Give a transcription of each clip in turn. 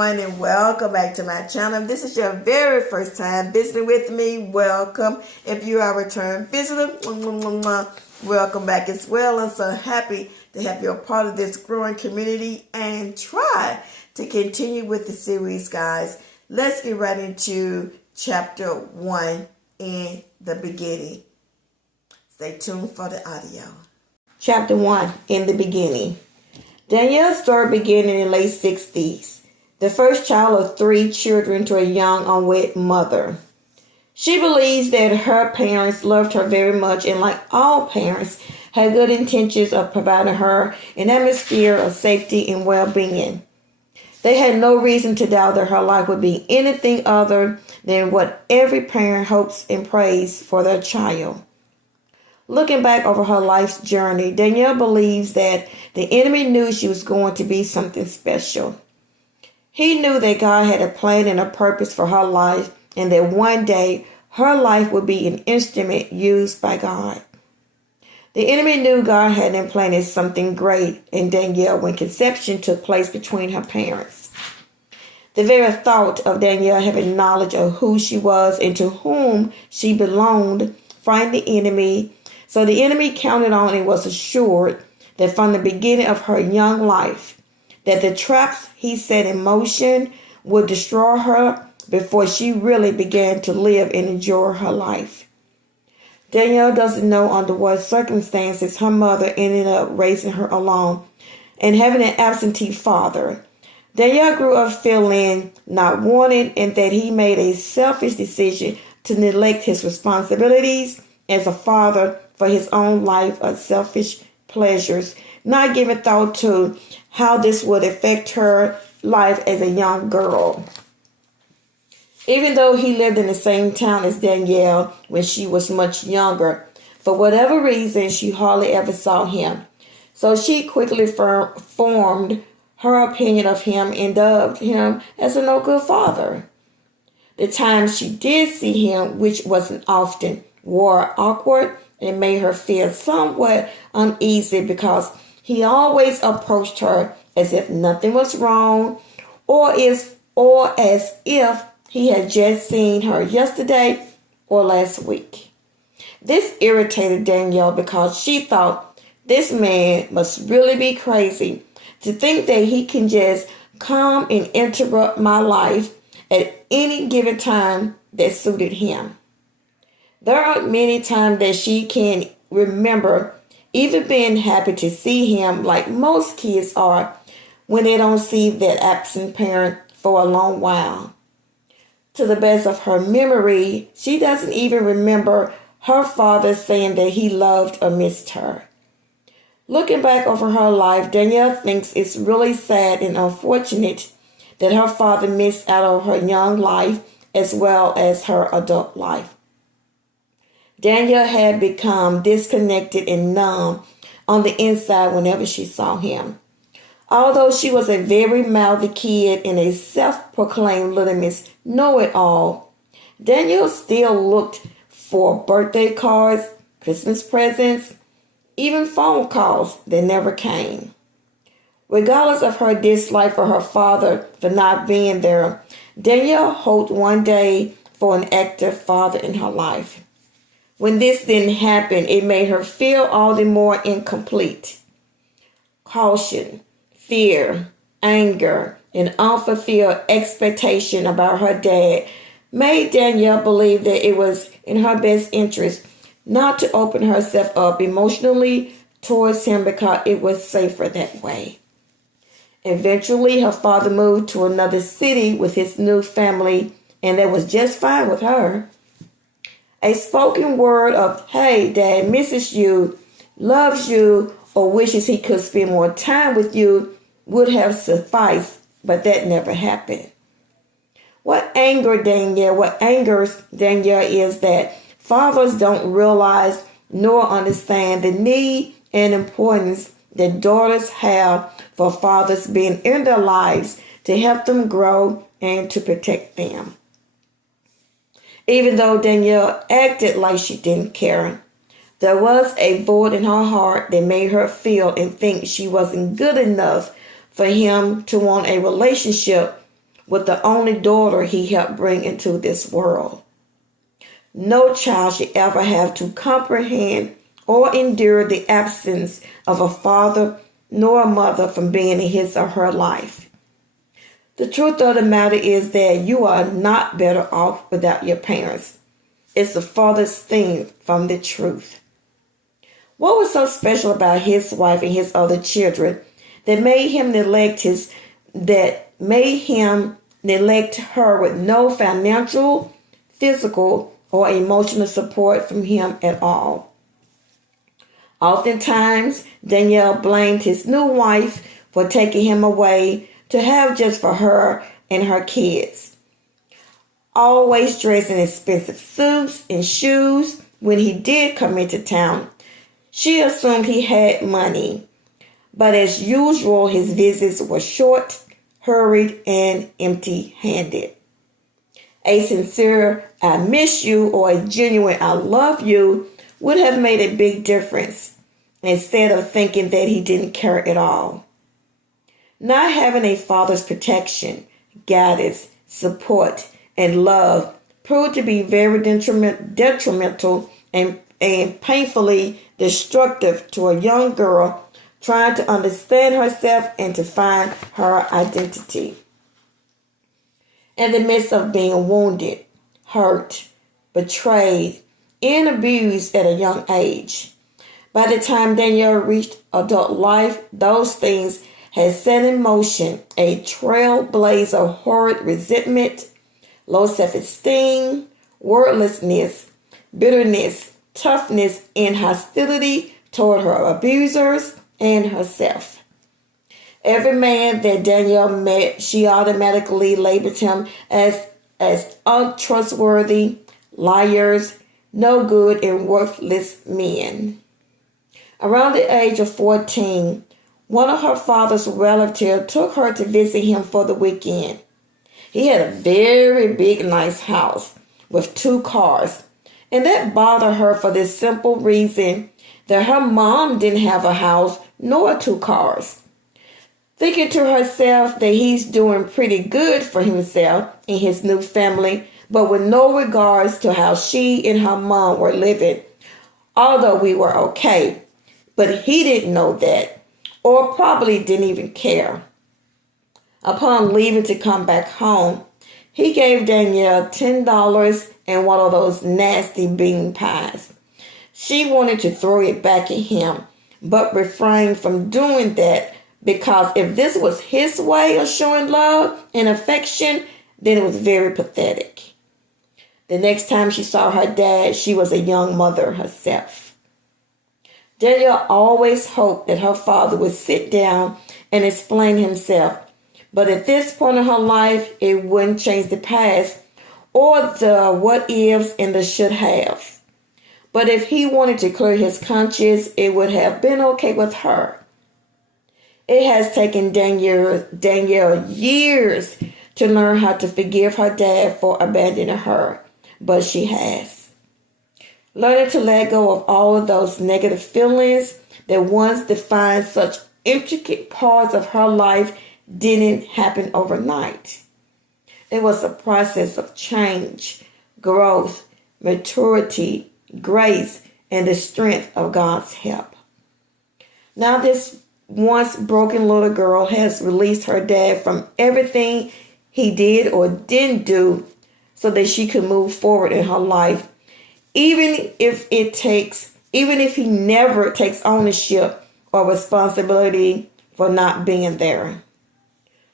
everyone, and welcome back to my channel. If this is your very first time visiting with me, welcome. If you are a return visitor, welcome back as well. I'm so happy to have you a part of this growing community and try to continue with the series, guys. Let's get right into chapter 1 in the beginning. Stay tuned for the audio. Chapter 1 in the beginning. Danielle's story began in the late 60s, the first child of 3 children to a young unwed mother. She believes that her parents loved her very much and, like all parents, had good intentions of providing her an atmosphere of safety and well-being. They had no reason to doubt that her life would be anything other than what every parent hopes and prays for their child. Looking back over her life's journey, Danielle believes that the enemy knew she was going to be something special. He knew that God had a plan and a purpose for her life, and that one day her life would be an instrument used by God. The enemy knew God had implanted something great in Danielle when conception took place between her parents. The very thought of Danielle having knowledge of who she was and to whom she belonged frightened the enemy. So the enemy counted on and was assured that from the beginning of her young life, that the traps he set in motion would destroy her before she really began to live and enjoy her life. Danielle doesn't know under what circumstances her mother ended up raising her alone and having an absentee father. Danielle grew up feeling not wanted and that he made a selfish decision to neglect his responsibilities as a father for his own life of selfish pleasures, not giving thought to how this would affect her life as a young girl. Even though he lived in the same town as Danielle when she was much younger, for whatever reason, she hardly ever saw him. So she quickly formed her opinion of him and dubbed him as a no-good father. The times she did see him, which wasn't often, were awkward and made her feel somewhat uneasy because he always approached her as if nothing was wrong or as if he had just seen her yesterday or last week. This irritated Danielle because she thought this man must really be crazy to think that he can just come and interrupt my life at any given time that suited him. There are many times that she can remember even being happy to see him like most kids are when they don't see that absent parent for a long while. To the best of her memory, she doesn't even remember her father saying that he loved or missed her. Looking back over her life, Danielle thinks it's really sad and unfortunate that her father missed out on her young life as well as her adult life. Danielle had become disconnected and numb on the inside whenever she saw him. Although she was a very mouthy kid and a self-proclaimed little Miss Know-It-All, Danielle still looked for birthday cards, Christmas presents, even phone calls that never came. Regardless of her dislike for her father for not being there, Danielle hoped one day for an active father in her life. When this didn't happen, it made her feel all the more incomplete. Caution, fear, anger, and unfulfilled expectation about her dad made Danielle believe that it was in her best interest not to open herself up emotionally towards him because it was safer that way. Eventually, her father moved to another city with his new family, and that was just fine with her. A spoken word of, "Hey, Dad misses you, loves you, or wishes he could spend more time with you," would have sufficed, but that never happened. What angers Danielle is that fathers don't realize nor understand the need and importance that daughters have for fathers being in their lives to help them grow and to protect them. Even though Danielle acted like she didn't care, there was a void in her heart that made her feel and think she wasn't good enough for him to want a relationship with the only daughter he helped bring into this world. No child should ever have to comprehend or endure the absence of a father nor a mother from being in his or her life. The truth of the matter is that you are not better off without your parents. It's the farthest thing from the truth. What was so special about his wife and his other children that made him neglect her with no financial, physical, or emotional support from him at all? Oftentimes, Daniel blamed his new wife for taking him away to have just for her and her kids. Always dressed in expensive suits and shoes when he did come into town, she assumed he had money. But as usual, his visits were short, hurried, and empty-handed. A sincere "I miss you" or a genuine "I love you" would have made a big difference, instead of thinking that he didn't care at all. Not having a father's protection, guidance, support, and love proved to be very detrimental and painfully destructive to a young girl trying to understand herself and to find her identity. In the midst of being wounded, hurt, betrayed, and abused at a young age. By the time Daniel reached adult life, those things had set in motion a trailblazer of horrid resentment, low self-esteem, wordlessness, bitterness, toughness, and hostility toward her abusers and herself. Every man that Danielle met, she automatically labeled him as untrustworthy, liars, no good, and worthless men. Around the age of 14, one of her father's relatives took her to visit him for the weekend. He had a very big, nice house with 2 cars, and that bothered her for this simple reason that her mom didn't have a house nor 2 cars. Thinking to herself that he's doing pretty good for himself and his new family, but with no regards to how she and her mom were living, although we were okay. But he didn't know that, or probably didn't even care. Upon leaving to come back home, he gave Danielle $10 and one of those nasty bean pies. She wanted to throw it back at him, but refrained from doing that because if this was his way of showing love and affection, then it was very pathetic. The next time she saw her dad, she was a young mother herself. Danielle always hoped that her father would sit down and explain himself, but at this point in her life, it wouldn't change the past or the what ifs and the should have. But if he wanted to clear his conscience, it would have been okay with her. It has taken Danielle years to learn how to forgive her dad for abandoning her, but she has. Learning to let go of all of those negative feelings that once defined such intricate parts of her life didn't happen overnight. It was a process of change, growth, maturity, grace, and the strength of God's help. Now this once broken little girl has released her dad from everything he did or didn't do so that she could move forward in her life, even if he never takes ownership or responsibility for not being there.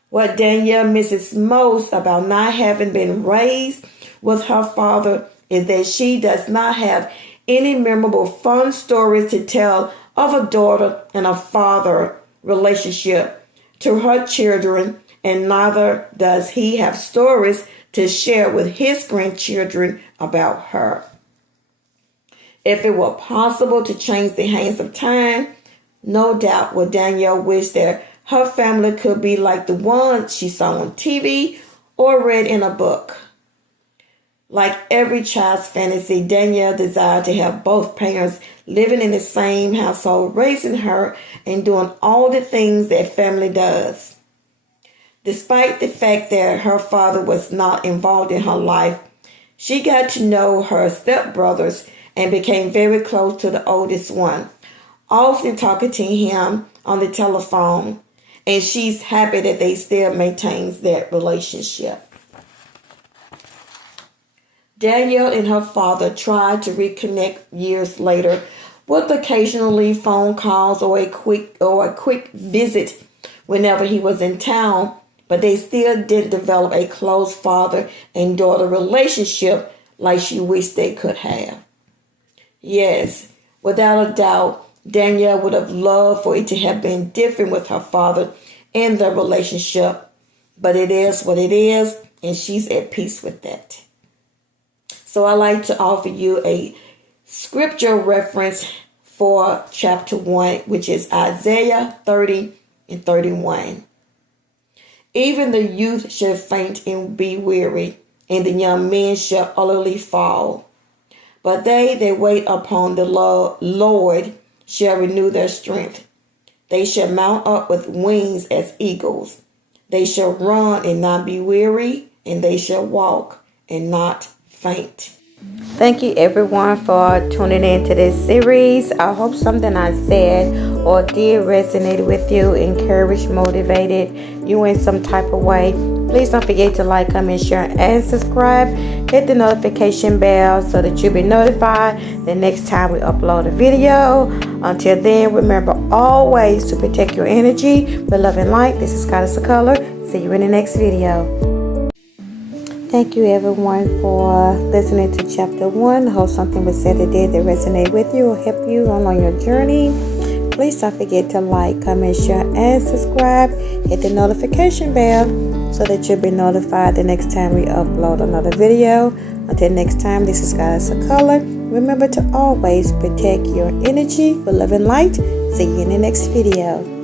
What Danielle misses most about not having been raised with her father is that she does not have any memorable fun stories to tell of a daughter and a father relationship to her children, and neither does he have stories to share with his grandchildren about her. If it were possible to change the hands of time, no doubt would Danielle wish that her family could be like the ones she saw on TV or read in a book. Like every child's fantasy, Danielle desired to have both parents living in the same household, raising her and doing all the things that family does. Despite the fact that her father was not involved in her life, she got to know her stepbrothers and became very close to the oldest one, often talking to him on the telephone, and she's happy that they still maintains that relationship. Danielle and her father tried to reconnect years later with occasionally phone calls or a quick visit whenever he was in town, but they still didn't develop a close father and daughter relationship like she wished they could have. Yes, without a doubt, Danielle would have loved for it to have been different with her father and their relationship, but it is what it is, and she's at peace with that. So I like to offer you a scripture reference for chapter 1, which is Isaiah 30 and 31. Even the youth shall faint and be weary, and the young men shall utterly fall. But they that wait upon the Lord shall renew their strength. They shall mount up with wings as eagles. They shall run and not be weary, and they shall walk and not faint. Thank you everyone for tuning in to this series. I hope something I said or did resonate with you, encouraged, motivated you in some type of way. Please don't forget to like, comment, share, and subscribe. Hit the notification bell so that you'll be notified the next time we upload a video. Until then, remember always to protect your energy with love and light. This is Goddess of Color. See you in the next video. Thank you everyone for listening to chapter 1. I hope something was said today that resonated with you or help you on your journey. Please don't forget to like, comment, share, and subscribe. Hit the notification bell so that you'll be notified the next time we upload another video. Until next time, this is Goddess of Color. Remember to always protect your energy with love and light. See you in the next video.